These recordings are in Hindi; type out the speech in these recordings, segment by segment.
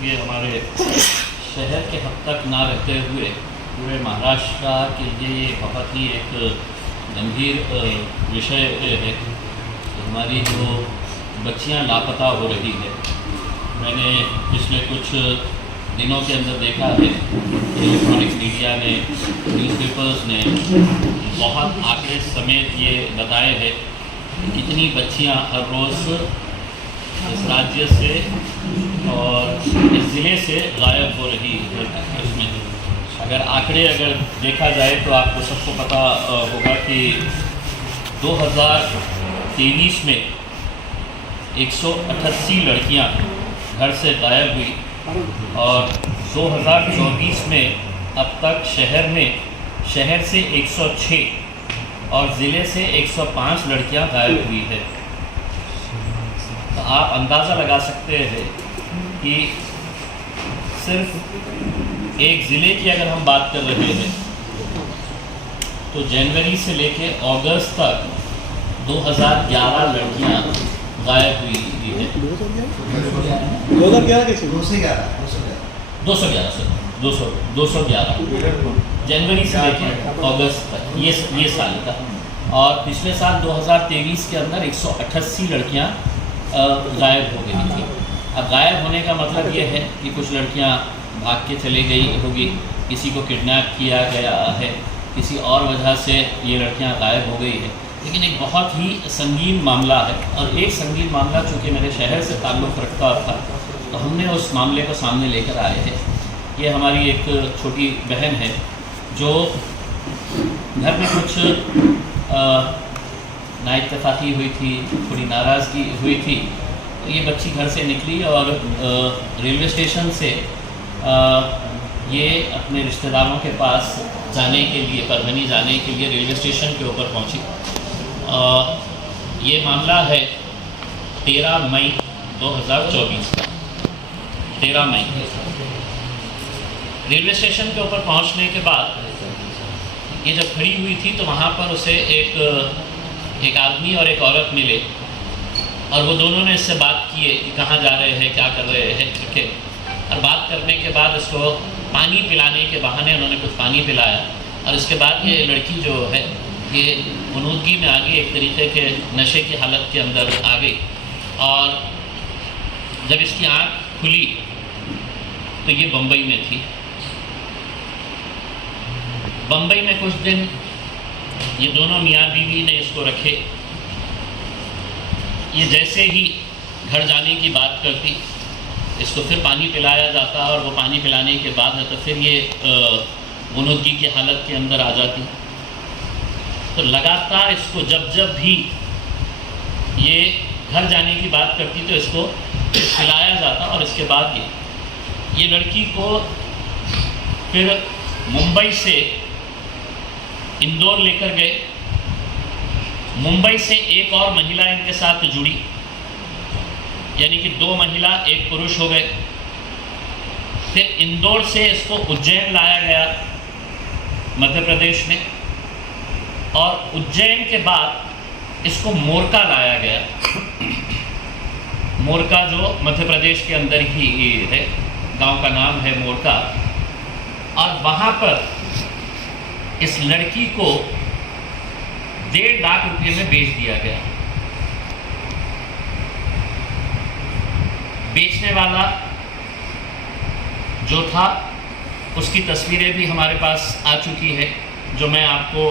हुए हमारे शहर के हद तक ना रहते हुए पूरे महाराष्ट्र के लिए ये बहुत ही एक गंभीर विषय है। हमारी जो बच्चियां लापता हो रही है, मैंने पिछले कुछ दिनों के अंदर देखा है इलेक्ट्रॉनिक मीडिया ने, न्यूज़पेपर्स ने बहुत आंकड़े समेत ये बताए हैं कि कितनी बच्चियां हर रोज़ इस राज्य से और इस ज़िले से गायब हो रही है। इसमें अगर देखा जाए तो आपको सबको पता होगा कि 2023 में 188 लड़कियां घर से गायब हुई और 2024 में अब तक शहर से 106 और ज़िले से 105 लड़कियां गायब हुई है। तो आप अंदाज़ा लगा सकते हैं कि सिर्फ एक ज़िले की अगर हम बात कर रहे हैं तो जनवरी से लेके अगस्त तक 2011 लड़कियां गायब हुई है। 211 जनवरी से लेके अगस्त तक ये साल का। और पिछले साल 2023 के अंदर 188 लड़कियां गायब हो गई थी। अब गायब होने का मतलब ये है कि कुछ लड़कियां भाग के चली गई होगी, किसी को किडनैप किया गया है, किसी और वजह से ये लड़कियां गायब हो गई है। लेकिन एक बहुत ही संगीन मामला है और एक संगीन मामला चूँकि मेरे शहर से ताल्लुक़ रखता था तो हमने उस मामले को सामने लेकर आए हैं। ये हमारी एक छोटी बहन है जो घर में कुछ नाइत्तेफाकी हुई थी, थोड़ी नाराज़गी हुई थी। तो ये बच्ची घर से निकली और रेलवे स्टेशन से ये अपने रिश्तेदारों के पास जाने के लिए, परभनी जाने के लिए रेलवे स्टेशन के ऊपर पहुंची। ये मामला है 13 मई 2024 का। 13 मई रेलवे स्टेशन के ऊपर पहुंचने के बाद ये जब खड़ी हुई थी तो वहाँ पर उसे एक आदमी और एक औरत मिले और वो दोनों ने इससे बात किए कि कहाँ जा रहे हैं, क्या कर रहे हैं करके। और बात करने के बाद इसको पानी पिलाने के बहाने उन्होंने कुछ पानी पिलाया और इसके बाद ये लड़की जो है ये गुनूदगी में आ गई, एक तरीके के नशे की हालत के अंदर आ गई। और जब इसकी आँख खुली तो ये बम्बई में थी। बम्बई में कुछ दिन ये दोनों मियाँ बीवी ने इसको रखे। ये जैसे ही घर जाने की बात करती, इसको फिर पानी पिलाया जाता और वो पानी पिलाने के बाद है तो फिर ये गुनूदगी की हालत के अंदर आ जाती। तो लगातार इसको जब भी ये घर जाने की बात करती तो इसको पिलाया जाता और इसके बाद ये लड़की को फिर मुंबई से इंदौर लेकर गए। मुंबई से एक और महिला इनके साथ जुड़ी, यानी कि 2 महिला 1 पुरुष हो गए। फिर इंदौर से इसको उज्जैन लाया गया मध्य प्रदेश में और उज्जैन के बाद इसको मोरका लाया गया। मोरका जो मध्य प्रदेश के अंदर ही है, गांव का नाम है मोरका। और वहाँ पर इस लड़की को 1.5 लाख रुपये में बेच दिया गया। बेचने वाला जो था उसकी तस्वीरें भी हमारे पास आ चुकी है, जो मैं आपको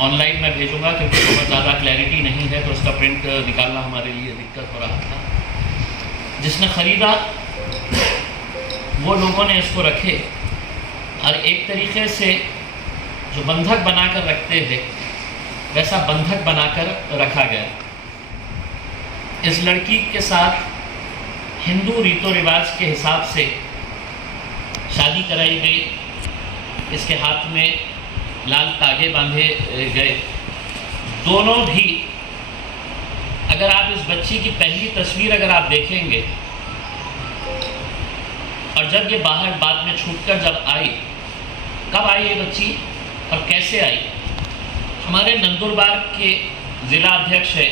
ऑनलाइन में भेजूंगा क्योंकि बहुत ज़्यादा क्लैरिटी नहीं है तो उसका प्रिंट निकालना हमारे लिए दिक्कत हो रहा था। जिसने ख़रीदा वो लोगों ने इसको रखे और एक तरीके से जो बंधक बनाकर रखते हैं वैसा बंधक बनाकर रखा गया। इस लड़की के साथ हिंदू रीतो रिवाज के हिसाब से शादी कराई गई। इसके हाथ में लाल तागे बांधे गए। दोनों भी, अगर आप इस बच्ची की पहली तस्वीर अगर आप देखेंगे और जब ये बाहर बाद में छूटकर जब आई, कब आई ये बच्ची और कैसे आई। हमारे नंदुरबार के ज़िला अध्यक्ष है,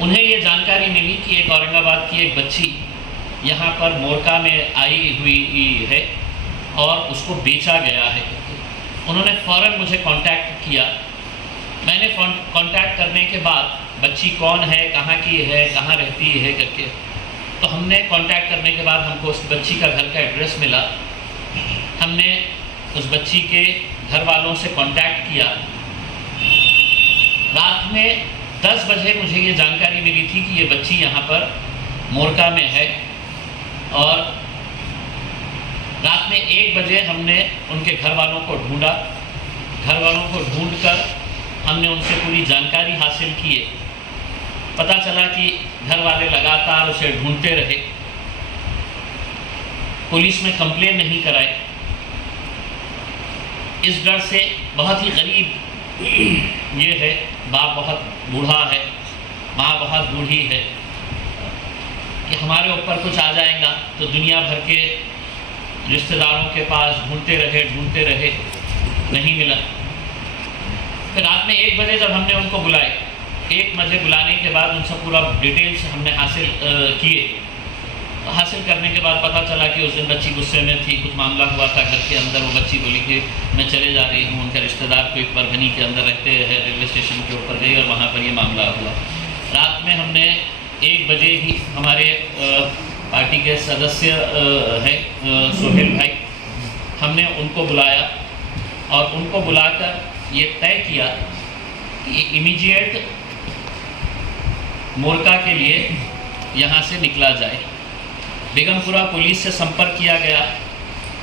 उन्हें ये जानकारी मिली कि एक औरंगाबाद की एक बच्ची यहाँ पर मोरका में आई हुई है और उसको बेचा गया है। उन्होंने फ़ौरन मुझे कांटेक्ट किया। मैंने कांटेक्ट करने के बाद बच्ची कौन है, कहाँ की है, कहाँ रहती है करके, तो हमने कांटेक्ट करने के बाद हमको उस बच्ची का घर का एड्रेस मिला। हमने उस बच्ची के घर वालों से कांटेक्ट किया। रात में 10 बजे मुझे ये जानकारी मिली थी कि ये बच्ची यहाँ पर मोरका में है और रात में 1 बजे हमने उनके घर वालों को ढूंढा। घर वालों को ढूंढकर हमने उनसे पूरी जानकारी हासिल की। पता चला कि घर वाले लगातार उसे ढूंढते रहे, पुलिस में कंप्लेन नहीं कराई, इस डर से बहुत ही गरीब ये है, बाप बहुत बूढ़ा है, माँ बहुत बूढ़ी है कि हमारे ऊपर कुछ आ जाएगा, तो दुनिया भर के रिश्तेदारों के पास ढूंढते रहे, नहीं मिला। फिर रात में 1 बजे जब हमने उनको बुलाए, 1 बजे बुलाने के बाद उनसे पूरा डिटेल्स हमने हासिल किए। हासिल करने के बाद पता चला कि उस दिन बच्ची गुस्से में थी, कुछ मामला हुआ था घर के अंदर। वो बच्ची बोली कि मैं चले जा रही हूँ, उनके रिश्तेदार कोई परभनी के अंदर रहते हैं, रेलवे स्टेशन के ऊपर गई और वहाँ पर ये मामला हुआ। रात में हमने 1 बजे ही हमारे पार्टी के सदस्य हैं सोहेल भाई, हमने उनको बुलाया और उनको बुलाकर ये तय किया कि इमीडिएट मोरका के लिए यहाँ से निकला जाए। बेगमपुरा पुलिस से संपर्क किया गया।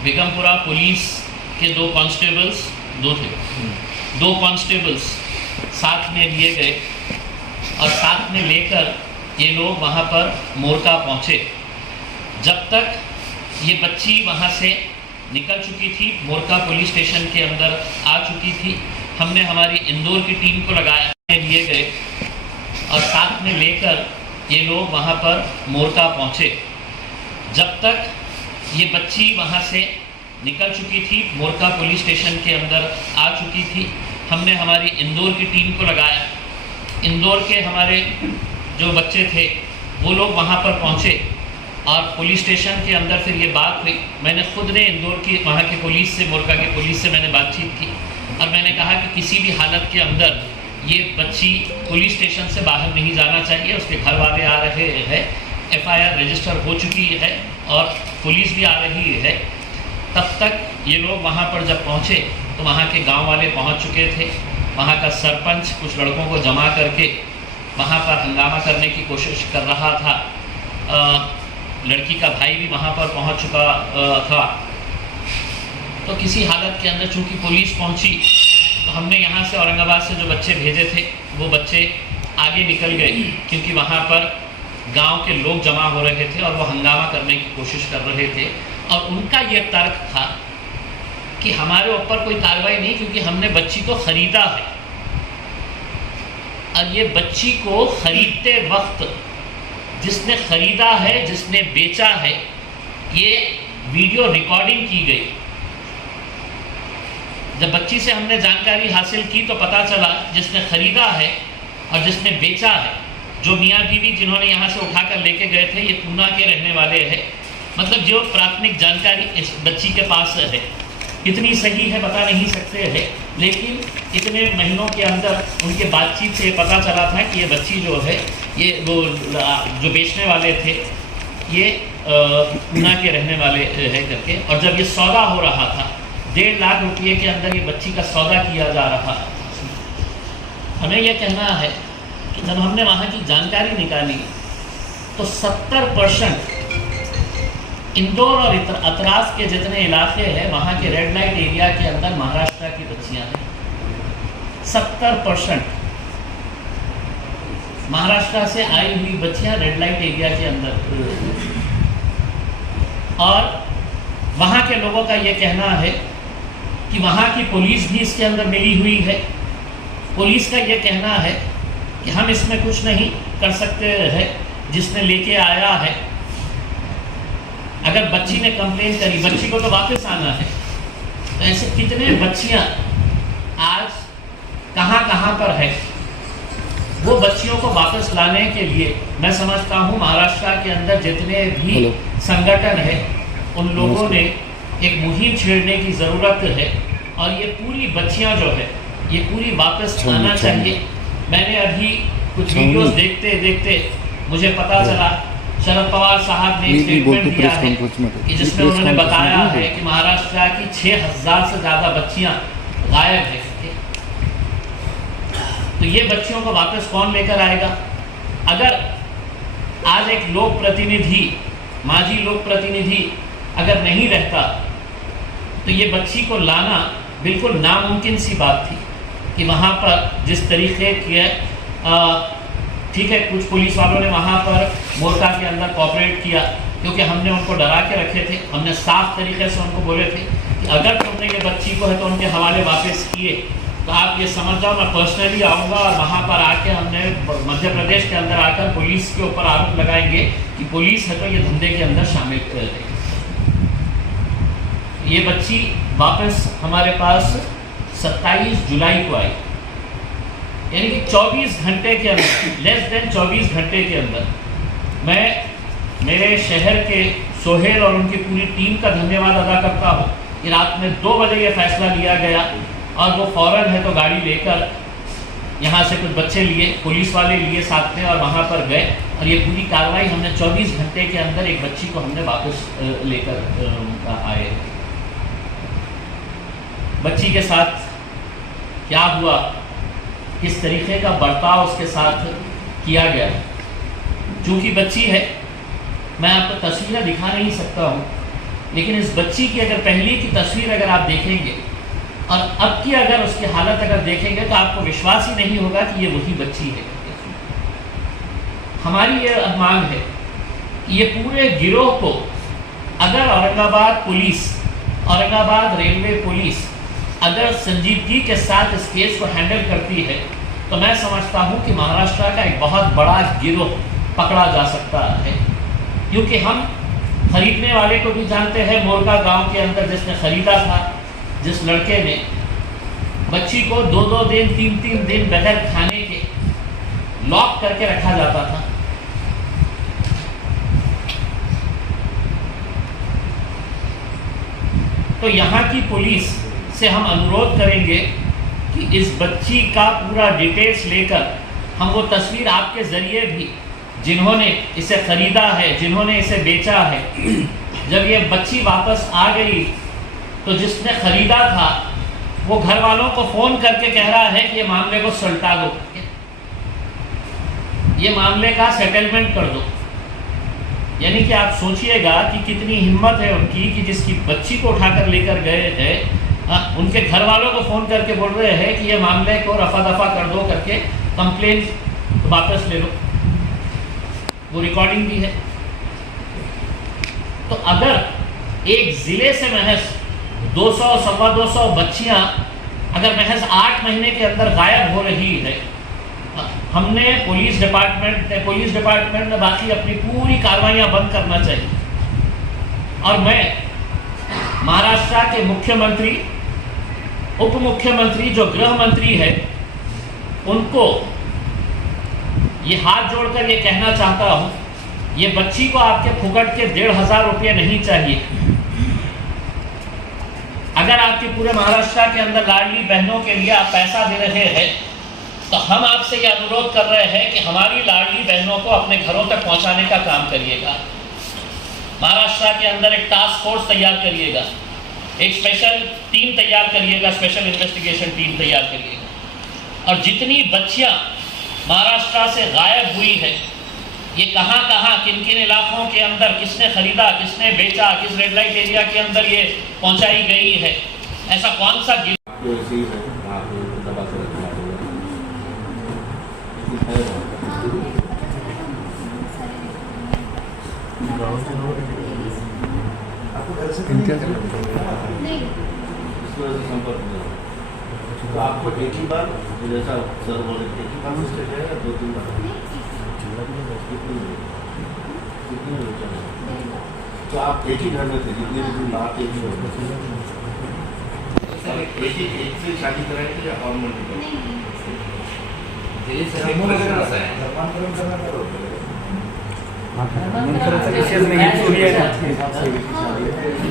बेगमपुरा पुलिस के 2 कांस्टेबल्स, 2 कांस्टेबल्स साथ में लिए गए और साथ में लेकर ये लोग वहाँ पर मोरका पहुँचे। जब तक ये बच्ची वहाँ से निकल चुकी थी, मोरका पुलिस स्टेशन के अंदर आ चुकी थी, हमने हमारी इंदौर की टीम को लगाया, लिए गए और साथ में लेकर ये लोग वहाँ पर मोरका पहुँचे। जब तक ये बच्ची वहाँ से निकल चुकी थी, मोरका पुलिस स्टेशन के अंदर आ चुकी थी, हमने हमारी इंदौर की टीम को लगाया। इंदौर के हमारे जो बच्चे थे वो लोग वहाँ पर पहुँचे और पुलिस स्टेशन के अंदर फिर ये बात हुई। मैंने खुद ने इंदौर की वहाँ की पुलिस से, मोरका की पुलिस से मैंने बातचीत की और मैंने कहा कि किसी भी हालत के अंदर ये बच्ची पुलिस स्टेशन से बाहर नहीं जाना चाहिए। उसके घर वाले आ रहे हैं, FIR रजिस्टर हो चुकी है और पुलिस भी आ रही है। तब तक ये लोग वहाँ पर जब पहुँचे तो वहाँ के गांव वाले पहुँच चुके थे। वहाँ का सरपंच कुछ लड़कों को जमा करके वहाँ पर हंगामा करने की कोशिश कर रहा था। लड़की का भाई भी वहाँ पर पहुँच चुका था। तो किसी हालत के अंदर चूँकि पुलिस पहुँची तो हमने यहाँ से औरंगाबाद से जो बच्चे भेजे थे वो बच्चे आगे निकल गए, क्योंकि वहाँ पर गांव के लोग जमा हो रहे थे और वो हंगामा करने की कोशिश कर रहे थे। और उनका ये तर्क था कि हमारे ऊपर कोई कार्रवाई नहीं, क्योंकि हमने बच्ची को ख़रीदा है और ये बच्ची को ख़रीदते वक्त जिसने ख़रीदा है, जिसने बेचा है, ये वीडियो रिकॉर्डिंग की गई। जब बच्ची से हमने जानकारी हासिल की तो पता चला जिसने ख़रीदा है और जिसने बेचा है, जो मियाँ बीवी जिन्होंने यहाँ से उठाकर लेके गए थे, ये पूना के रहने वाले हैं। मतलब जो प्राथमिक जानकारी इस बच्ची के पास है, कितनी सही है बता नहीं सकते हैं, लेकिन इतने महीनों के अंदर उनके बातचीत से ये पता चला था कि ये बच्ची जो है, ये वो जो बेचने वाले थे ये पूना के रहने वाले है करके। और जब ये सौदा हो रहा था, 1.5 लाख रुपये के अंदर ये बच्ची का सौदा किया जा रहा। हमें यह कहना है कि जब हमने वहाँ की जानकारी निकाली तो 70% इंदौर और अतराफ के जितने इलाके हैं वहाँ के रेड लाइट एरिया के अंदर महाराष्ट्र की बच्चियाँ हैं। 70% महाराष्ट्र से आई हुई बच्चियाँ रेड लाइट एरिया के अंदर। और वहाँ के लोगों का ये कहना है कि वहाँ की पुलिस भी इसके अंदर मिली हुई है। पुलिस का ये कहना है कि हम इसमें कुछ नहीं कर सकते हैं, जिसने लेके आया है। अगर बच्ची ने कंप्लेन करी, बच्ची को तो वापस आना है। तो ऐसे कितने बच्चियां आज कहाँ कहाँ पर है, वो बच्चियों को वापस लाने के लिए मैं समझता हूँ महाराष्ट्र के अंदर जितने भी संगठन है उन लोगों ने एक मुहिम छेड़ने की ज़रूरत है और ये पूरी बच्चियाँ जो है ये पूरी वापस आना चाहिए। मैंने अभी कुछ वीडियोस देखते देखते मुझे पता चला शरद पवार साहब ने स्टेटमेंट दिया है कि जिसमें उन्होंने बताया है कि महाराष्ट्र की 6000 से ज़्यादा बच्चियाँ गायब है। तो ये बच्चियों को वापस कौन लेकर आएगा? अगर आज एक लोक प्रतिनिधि, माजी लोक प्रतिनिधि अगर नहीं रहता तो ये बच्ची को लाना बिल्कुल नामुमकिन सी बात थी कि वहाँ पर जिस तरीके के ठीक है कुछ पुलिस वालों ने वहाँ पर मोर्चा के अंदर कोऑपरेट किया क्योंकि हमने उनको डरा के रखे थे। हमने साफ तरीके से उनको बोले थे कि अगर तुमने ये बच्ची को है तो उनके हवाले वापस किए तो आप ये समझ जाओ मैं पर्सनली आऊँगा और वहाँ पर आके हमने मध्य प्रदेश के अंदर आकर पुलिस के ऊपर आरोप लगाएंगे कि पुलिस है तो ये धंधे के अंदर शामिल कर रही। ये बच्ची वापस हमारे पास 27 जुलाई को आई, यानी कि 24 घंटे के अंदर, लेस देन 24 घंटे के अंदर। मैं मेरे शहर के सोहेल और उनकी पूरी टीम का धन्यवाद अदा करता हूँ कि रात में 2 बजे ये फैसला लिया गया और वो फौरन है तो गाड़ी लेकर यहाँ से कुछ बच्चे लिए, पुलिस वाले लिए साथ में और वहाँ पर गए और ये पूरी कार्रवाई हमने 24 घंटे के अंदर एक बच्ची को हमने वापस लेकर आए। बच्ची के साथ क्या हुआ, किस तरीके का बर्ताव उसके साथ किया गया, चूँकि बच्ची है मैं आपको तस्वीरें दिखा नहीं सकता हूँ, लेकिन इस बच्ची की अगर पहली की तस्वीर अगर आप देखेंगे और अब की अगर उसकी हालत अगर देखेंगे तो आपको विश्वास ही नहीं होगा कि ये वही बच्ची है। हमारी ये मांग है कि ये पूरे गिरोह को अगर Aurangabad police, Aurangabad railway police अगर संजीदगी के साथ इस केस को हैंडल करती है तो मैं समझता हूँ कि महाराष्ट्र का एक बहुत बड़ा गिरोह पकड़ा जा सकता है। क्योंकि हम खरीदने वाले को भी जानते हैं, मोरका गांव के अंदर जिसने खरीदा था, जिस लड़के ने बच्ची को 2-2 दिन 3-3 दिन बगैर खाने के लॉक करके रखा जाता था। तो यहाँ की पुलिस से हम अनुरोध करेंगे कि इस बच्ची का पूरा डिटेल्स लेकर हम वो तस्वीर आपके ज़रिए भी जिन्होंने इसे ख़रीदा है, जिन्होंने इसे बेचा है, जब ये बच्ची वापस आ गई तो जिसने ख़रीदा था वो घर वालों को फ़ोन करके कह रहा है कि ये मामले को सुलटा दो, ये मामले का सेटलमेंट कर दो। यानी कि आप सोचिएगा कि कितनी हिम्मत है उनकी कि जिसकी बच्ची को उठाकर लेकर गए हैं उनके घर वालों को फ़ोन करके बोल रहे हैं कि ये मामले को रफा दफा कर दो करके कंप्लेन वापस ले लो। वो रिकॉर्डिंग भी है। तो अगर एक ज़िले से महज 200-225 बच्चियां अगर महज 8 महीने के अंदर गायब हो रही है, हमने पुलिस डिपार्टमेंट ने बाकी अपनी पूरी कार्रवाइयां बंद करना चाहिए। और मैं महाराष्ट्र के मुख्यमंत्री, उप मुख्यमंत्री जो गृह मंत्री है, उनको ये हाथ जोड़कर ये कहना चाहता हूँ, ये बच्ची को आपके फुकट के 1,500 रुपये नहीं चाहिए। अगर आपके पूरे महाराष्ट्र के अंदर लाडली बहनों के लिए आप पैसा दे रहे हैं तो हम आपसे ये अनुरोध कर रहे हैं कि हमारी लाडली बहनों को अपने घरों तक पहुंचाने का काम करिएगा। महाराष्ट्र के अंदर एक टास्क फोर्स तैयार करिएगा, एक स्पेशल टीम तैयार करिएगा, स्पेशल इन्वेस्टिगेशन टीम तैयार करिएगा। और जितनी बच्चियां महाराष्ट्र से गायब हुई है, ये कहाँ कहाँ किन किन इलाकों के अंदर किसने खरीदा, किसने बेचा, किस रेड लाइट एरिया के अंदर ये पहुंचाई गई है, ऐसा कौन सा तो आपको एक ही बार जैसा सर बोले एक ही बार से जाएगा 2-3 बार तो आप एक ही घर में थे, जितने भी दिन बात एक ही घर में थे, एक से शादी कराई थी या और मल्टीपल? हे सगळे प्रश्न असा आहे धर्मांतरण करण्यात आलं होतं. मंदिराचा विषय में ये चोरी है ना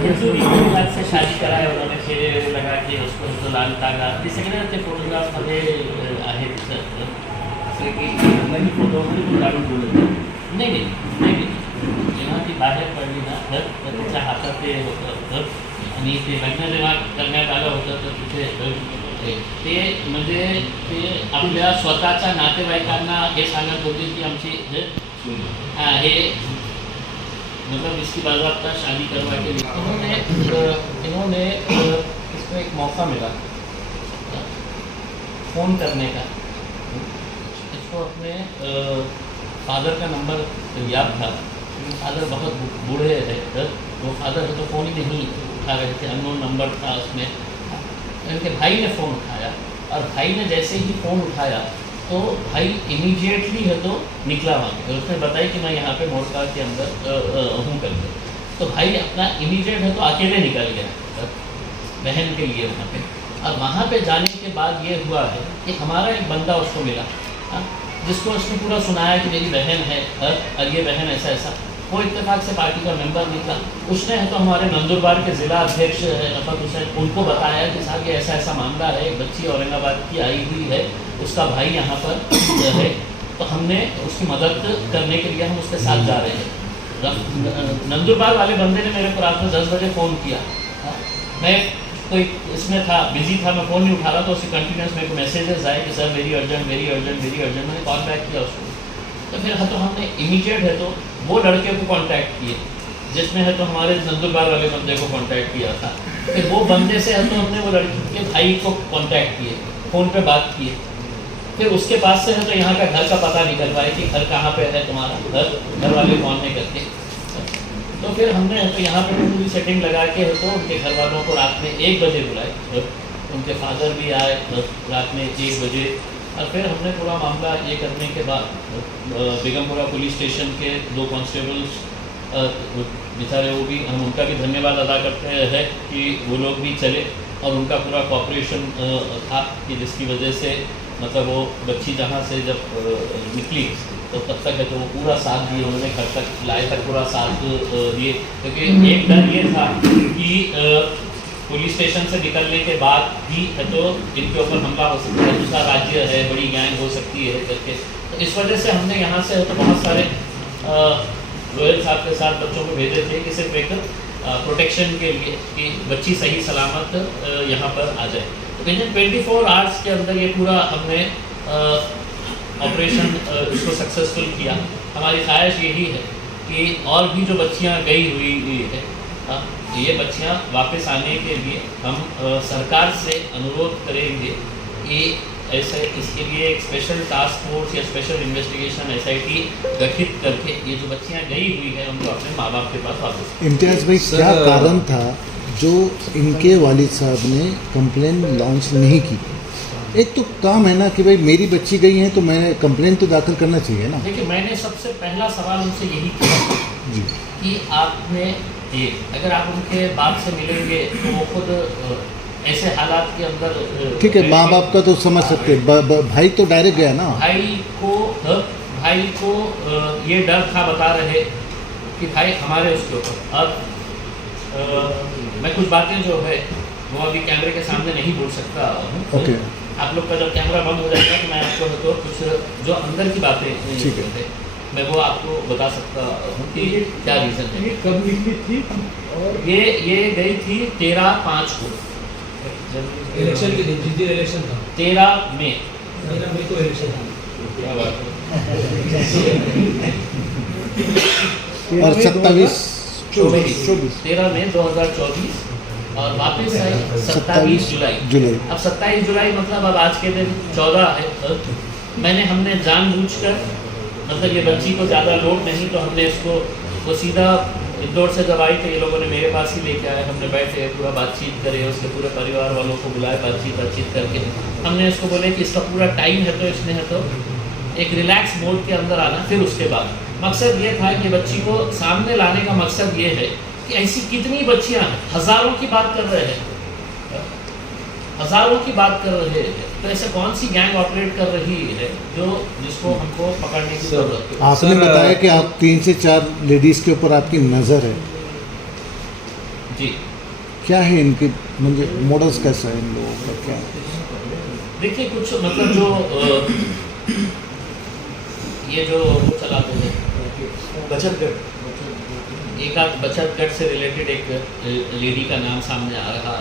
हिंदू रीति से शादी कराय उन्होंने फेरे वेरे लगा के उसको तो लाल तागा ते सगळे ते फोटोग्राफमध्ये आहेत सर असं की नवीन फोटोमध्ये पण काढून ठेवलं नाही जेव्हा ती बाहेर पडली ना तर त्याच्या हातात ते होतं आणि ते लग्न जेव्हा करण्यात आलं होतं तर तिथे ते म्हणजे ते आपल्या स्वतःच्या नातेवाईकांना हे सांगत होते की आमची हाँ ये मतलब इसकी बाज़ाब्ता शादी करवा के लिए इन्होंने इसमें एक मौका मिला फ़ोन करने का। इसको अपने फादर का नंबर याद था, फादर बहुत बूढ़े है, वो फादर तो फ़ोन ही नहीं उठा रहे थे, अननोन नंबर था उसमें। इनके भाई ने फ़ोन उठाया और भाई ने जैसे ही फ़ोन उठाया तो भाई इमीडिएटली है तो निकला वहाँ पे, उसने बताया कि मैं यहाँ पे मोड़का के अंदर हूँ करके। तो भाई अपना इमीडिएट है तो अकेले निकल गया बहन के लिए वहाँ पे। और वहाँ पे जाने के बाद ये हुआ है कि हमारा एक बंदा उसको मिला जिसको उसने पूरा सुनाया कि मेरी बहन है और ये बहन ऐसा ऐसा। वो इत्तेफाक से पार्टी का मेंबर निकला, उसने है तो हमारे नंदुरबार के ज़िला अध्यक्ष रफत हुसैन उनको बताया कि साहब ये ऐसा ऐसा मामला है, एक बच्ची औरंगाबाद की आई हुई है, उसका भाई यहाँ पर है, तो हमने उसकी मदद करने के लिए हम उसके साथ जा रहे हैं। नंदुरबार वाले बंदे ने मेरे को रात में 10 बजे फ़ोन किया, मैं कोई इसमें था, बिजी था, मैं फ़ोन नहीं उठा रहा, तो उसकी कंटिन्यूस मेरे को मैसेजेस आए कि sir very urgent very urgent very urgent. मैंने कॉल बैक किया उसको, तो फिर तो हमने इमीडिएट है तो वो लड़के को कांटेक्ट किए जिसमें है तो हमारे नंदुरबार वाले बंदे को कांटेक्ट किया था। फिर वो बंदे से है तो हमने वो लड़की के भाई को कांटेक्ट किए, फ़ोन पे बात किए। फिर उसके पास से है तो यहाँ का घर का पता निकल पाए कि घर कहाँ पे है तुम्हारा, घर वाले कौन है करके। तो फिर हमने है तो यहाँ पे पूरी सेटिंग लगा के है तो उनके घर वालों को रात में 1 बजे बुलाए, उनके फादर भी आए रात में 1 बजे। और फिर हमने पूरा मामला ये करने के बाद बेगमपुरा पुलिस स्टेशन के 2 कांस्टेबल्स बेचारे वो भी हम उनका भी धन्यवाद अदा करते हैं कि वो लोग भी चले और उनका पूरा कॉपरेशन था कि जिसकी वजह से मतलब वो बच्ची जहाँ से जब निकली तो तब तक है तो वो पूरा साथ दिए, उन्होंने घर तक लाए तक पूरा साथ दिए। क्योंकि एक डर ये था कि पुलिस स्टेशन से निकलने के बाद भी है तो इनके ऊपर हमला हो सकता है, दूसरा राज्य है, बड़ी गैंग हो सकती है करके। तो इस वजह से हमने यहाँ से तो बहुत सारे रोयल साहब के साथ बच्चों को भेजे थे कि सिर्फ एक प्रोटेक्शन के लिए कि बच्ची सही सलामत यहाँ पर आ जाए। तो विदिन 24 आवर्स के अंदर ये पूरा हमने ऑपरेशन इसको सक्सेसफुल किया। हमारी ख्वाहिश यही है कि और भी जो बच्चियाँ गई हुई है ये बच्चियाँ वापस आने के लिए हम सरकार से अनुरोध करेंगे कि ऐसे इसके लिए एक स्पेशल टास्क फोर्स या स्पेशल इन्वेस्टिगेशन SIT गठित करके ये जो बच्चियाँ गई हुई है उनको अपने माँ बाप के पास वापस। इम्तियाज़ भाई क्या कारण था जो इनके वालिद साहब ने कंप्लेन लॉन्च नहीं की? एक तो काम है ना कि भाई मेरी बच्ची गई है तो मैंने कंप्लेन तो दाखिल करना चाहिए ना। देखिए मैंने सबसे पहला सवाल उनसे यही किया जी कि आपने ये अगर आप उनके बाप से मिलेंगे तो वो खुद ऐसे हालात के अंदर ठीक है, माँ बाप का तो समझ सकते, भाई तो डायरेक्ट गया ना। भाई को ये डर था, बता रहे कि भाई हमारे उसके ऊपर। अब मैं कुछ बातें जो है वो अभी कैमरे के सामने नहीं बोल सकता हूँ। ओके। आप लोग का जब कैमरा बंद हो जाएगा तो मैं आपको तो कुछ जो अंदर की बातें ठीक है मैं वो आपको बता सकता हूँ कि क्या रीज़न है। ये कब निकली थी और ये गई थी 13/5 को, इलेक्शन के दिन, जिस दिन इलेक्शन था 13 मई। मेरा मेरे को इलेक्शन था। क्या बात है। और 27 24 13 मई 2024 और वापस आई 27 जुलाई। अब 27 जुलाई मतलब अब आज के दिन 14 है। हमने जानबूझकर मतलब ये बच्ची को ज़्यादा लोड नहीं तो हमने इसको वो सीधा इंदौर से जब आई तो ये लोगों ने मेरे पास ही लेके आए। हमने बैठे पूरा बातचीत करे, उसके पूरे परिवार वालों को बुलाए, बातचीत करके हमने इसको बोले कि इसका पूरा टाइम है तो इसने है तो एक रिलैक्स मोड के अंदर आना। फिर उसके बाद मकसद ये था कि बच्ची को सामने लाने का मकसद ये है कि ऐसी कितनी बच्चियाँ हैं, हज़ारों की बात कर रहे हैं, हजारों की बात कर रहे हैं, तो ऐसे कौन सी गैंग ऑपरेट कर रही है जिसको हमको पकड़ने की जरूरत है? आपने सर, बताया कि आप 3 से 4 लेडीज़ के ऊपर आपकी नज़र है, जी क्या है इनके म्हणजे मॉडल्स कैसा है इन लोगों का, क्या है? देखिए, कुछ मतलब जो ये जो वो चलाते हैं बचत गट, एक आध बचत गट से रिलेटेड एक लेडी का नाम सामने आ रहा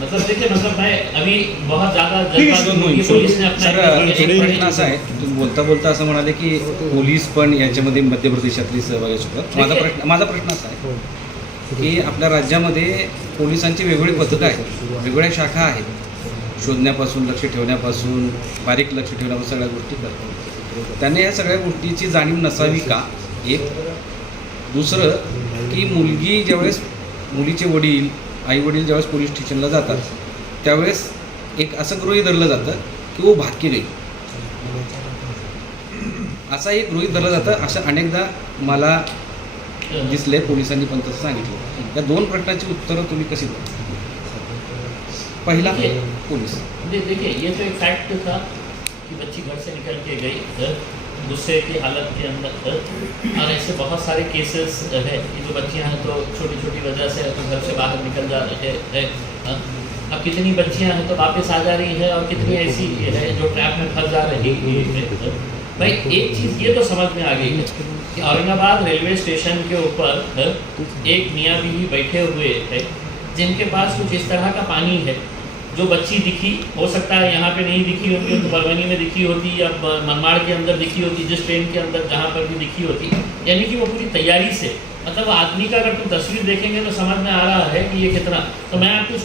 मतलब देखिए, मतलब मैं अभी बहुत ज़्यादा पुलिस ने सर एक प्रश्न असा आहे, तुम्ही बोलता बोलता असं म्हणाले की पोलीस पण याच्यामध्ये मध्य प्रदेशातली सहभागी होतात. माझा प्रश्न असा आहे की आपल्या राज्यामध्ये पोलिसांची वेगवेगळी पथकं आहेत, वेगवेगळ्या शाखा आहेत, शोधण्यापासून लक्ष ठेवण्यापासून बारीक लक्ष ठेवण्यापासून सगळ्या गोष्टी करतात. त्यांनी या सगळ्या गोष्टीची जाणीव नसावी का? एक. दुसरं की मुलीचे वडील आईवडील ज्यावेळेस पोलीस स्टेशनला जातात त्यावेळेस एक असं गृहीत धरलं जातं की वो भाग के गई, असा एक गृहीत धरलं जातं. असं अनेकदा मला दिसले, पोलिसांनी पण तसं सांगितलं. या दोन प्रश्नाची उत्तरं तुम्ही कशी द्या? पहिला पुलिस, देखिए, ये तो एक फैक्ट था कि बच्ची घर से निकल के गई गुस्से की हालत के अंदर, और ऐसे बहुत सारे केसेस है कि जो बच्चियां हैं तो छोटी छोटी वजह से तो घर से बाहर निकल जा रहे हैं. अब कितनी बच्चियां हैं तो वापस आ जा रही है, और कितनी ऐसी है जो ट्रैप में फंस जा रही है. भाई एक चीज़ ये तो समझ में आ गई है कि औरंगाबाद रेलवे स्टेशन के ऊपर एक मियाँ बीवी बैठे हुए हैं जिनके पास कुछ इस तरह का पानी है. जो बच्ची दिखी, हो सकता है यहाँ पे नहीं दिखी होती तो परवनी में दिखी होती, या मनमाड़ के अंदर दिखी होती, जिस ट्रेन के अंदर जहाँ पर भी दिखी होती, यानी कि वो पूरी तैयारी से, मतलब आदमी का अगर तुम तस्वीर देखेंगे तो समझ में आ रहा है कि ये कितना. तो मैं आपको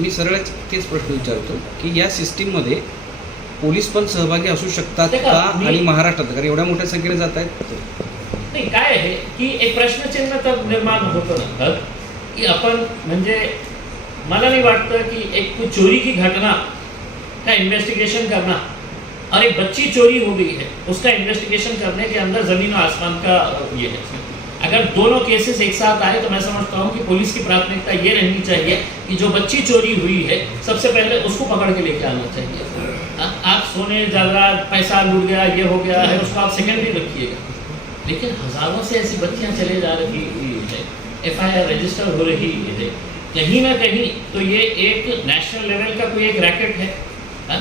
मी सरळ तेच प्रश्न विचारतो की या सिस्टीममध्ये पोलीस पण सहभागी असू शकतात देखा, का? आणि महाराष्ट्रात कारण एवढ्या मोठ्या संख्येने जात आहेत. नाही, काय आहे की एक प्रश्नचिन्ह तर निर्माण होतं ना की आपण म्हणजे मला नहीं वाटतं कि एक कोई चोरी की घटना का इन्वेस्टिगेशन करना और एक बच्ची चोरी हो गई है उसका इन्वेस्टिगेशन करने के अंदर ज़मीन और आसमान का ये है. अगर दोनों केसेस एक साथ आए तो मैं समझता हूँ कि पुलिस की प्राथमिकता ये रहनी चाहिए कि जो बच्ची चोरी हुई है सबसे पहले उसको पकड़ के लेके आना चाहिए. आप सोने जवरात पैसा लूट गया, ये हो गया है, उसको आप सेकेंडरी रखिएगा. लेकिन हज़ारों से ऐसी बच्चियाँ चले जा रही है, FIR रजिस्टर हो रही है, कहीं ना कहीं तो ये एक नेशनल लेवल का कोई एक रैकेट है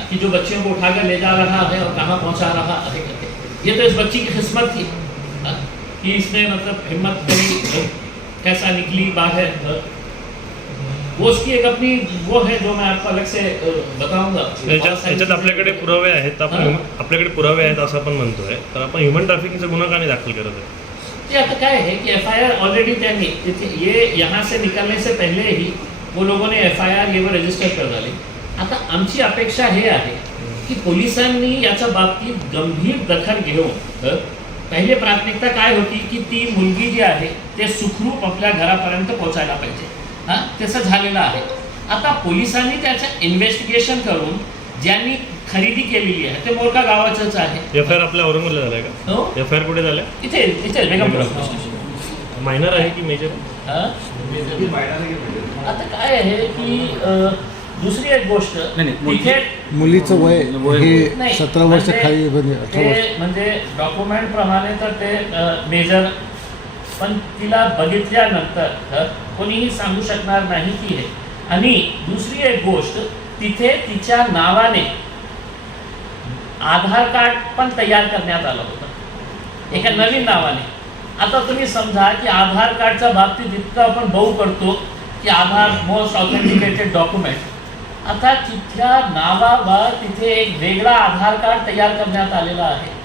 कि जो बच्चियों को उठाकर ले जा रहा है और कहाँ पहुँचा रहा है करके. ये तो इस बच्ची की किस्मत थी कि इसने मतलब हिम्मत करी, कैसा निकली बाहर. वो उसकी एक अपनी वो है जो मैं आपको अलग से बताऊंगा. याच्यात आपल्याकडे पुरावे आहेत, आपल्याकडे पुरावे आहेत असं आपण म्हणतोय, तर आपण ह्युमन ट्रॅफिकिंगचा गुन्हा का नाही दाखल करत आहे? ये आता काय है कि FIR ऑलरेडी त्यांनी ये यहाँ से निकलने से पहले ही वो लोगों ने FIR ये वो रजिस्टर कर डाली. आता आमची अपेक्षा हे आहे की पोलिसांनी याच्या बाबतीत गंभीर दखल घेऊन पहिले प्राथमिकता काय होती की ती मुलगी जी आहे ते सुखरूप आपल्या घरापर्यंत पोहोचायला पाहिजे. तसं झालेलं आहे. आता पोलिसांनी त्याचं इन्व्हेस्टिगेशन करून ज्यांनी खरेदी केलेली आहे ते मोरका गावाचंच आहे. FIR आपल्या औरंगाबादला झालाय का? हो, FIR कुठे झालाय? इथे मेगापुरा मायनर आहे की मेजर? आता काय आहे की दुसरी एक गोष्ट तिथे मुलीचं वय हे नाही, 17 वर्ष खाली म्हणजे 18 वर्ष. ते म्हणजे डॉक्युमेंट प्रमाणे तर ते मेजर, पण तिला बघितल्यानंतर कोणीही सांगू शकणार नाही की हे. आणि दुसरी एक गोष्ट तिथे तिच्या नावाने आधार कार्ड पण तयार करण्यात आलं होतं एका नवीन नावाने. आता तुम्ही समजा की आधार कार्डच्या बाबतीत इतकं आपण बहु करतो की आधार मोस्ट ऑथेंटिकेटेड डॉक्युमेंट. आता तिथल्या नावावर तिथे एक वेगळा आधार कार्ड तयार करण्यात आलेला आहे.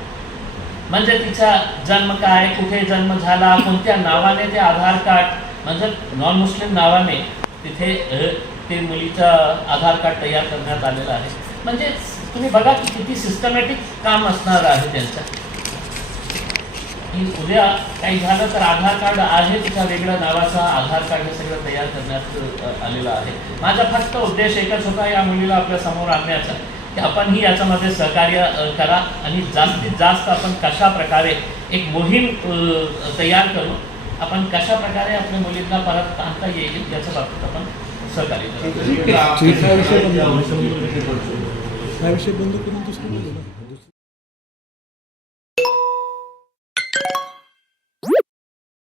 म्हणजे तिचा जन्म काय, कुठे जन्म झाला, कोणत्या नावाने ते आधार कार्ड, म्हणजे नॉन मुस्लिम नावाने तिथे ते मुलीचा आधार कार्ड तयार करण्यात आलेलं आहे. म्हणजे तुम्ही बघा की किती सिस्टमॅटिक काम असणार आहे त्यांचं. की उद्या काही झालं तर आधार कार्ड आहे तिच्या वेगळ्या नावाचा आधार कार्ड हे सगळं तयार करण्यात आलेलं आहे. माझा फक्त उद्देश एकच होता या मुलीला आपल्या समोर आणण्याचा की आपणही याच्यामध्ये सहकार्य करा आणि जास्तीत जास्त आपण कशा प्रकारे एक मोहीम तयार करू आपण कशा प्रकारे आपल्या मुलींना परत आणता येईल याच्या बाबतीत आपण सहकार्य करू. ठीक आहे. हा विषय बंद आवश्यक हा विषय बंद करून दुसरं बोलू ना.